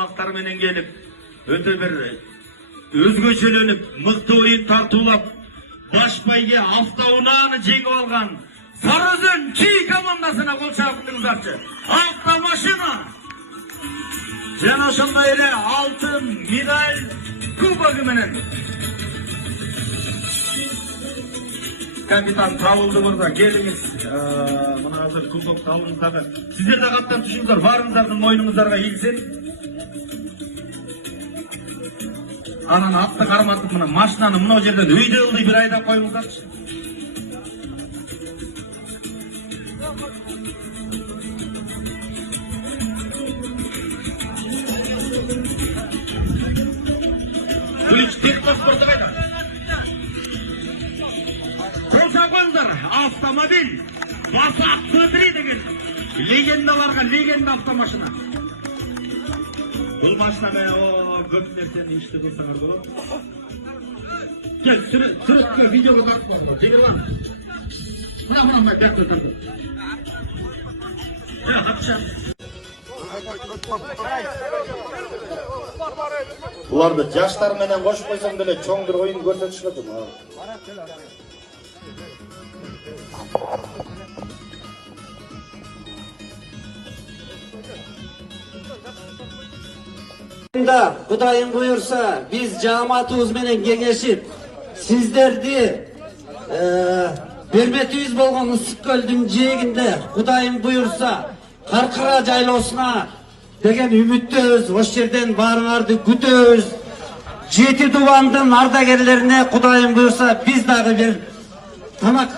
салмактар менен келип, өтө бир өзгөчөлөнүп, мыкты оюн тартуулап, баш байге автоунааны жеңип алган Сарыөзөн Чүй командасына кол чабыңыздарчы. Автомашина жана ошондой эле алтын медаль кубогу менен капитан Табылды мырза, келиңиз. Мына азыр кубокты алыңыз дагы. Сиздер да каттан түшүңүздөр, баарыңыздардын мойнуңуздарга ийилсин. Анан атты карматып, мына машинаны мына жерден өйдө ылдый бир айдап коюңуздарчы. Техноспорты кайда? Колчакаңдар, автомобиль Басак Т3 деген легендаларга легенда автомашина. Бул машина менен көп нерсени ишти кылсаңар болот. Кел, сүрөткө, видеого тартып кой. Жегер бар. Мына бертө тартып. Капча. Буларды жаштар менен кошуп койсоң деле чоң бир оюн көрсөтүшүп атат. Кудайым буюрса, биз жааматыбыз менен кеңешип, сиздерди берметибиз болгон Ысык көлдүн жээгинде Кудайым буюрса Каркыра жайлоосуна деген үмүттөбүз. Ошол жерден баарыңарды күтөбүз. 7 дубандын ардагерлерине Кудайым буюрса биз дагы бир тамак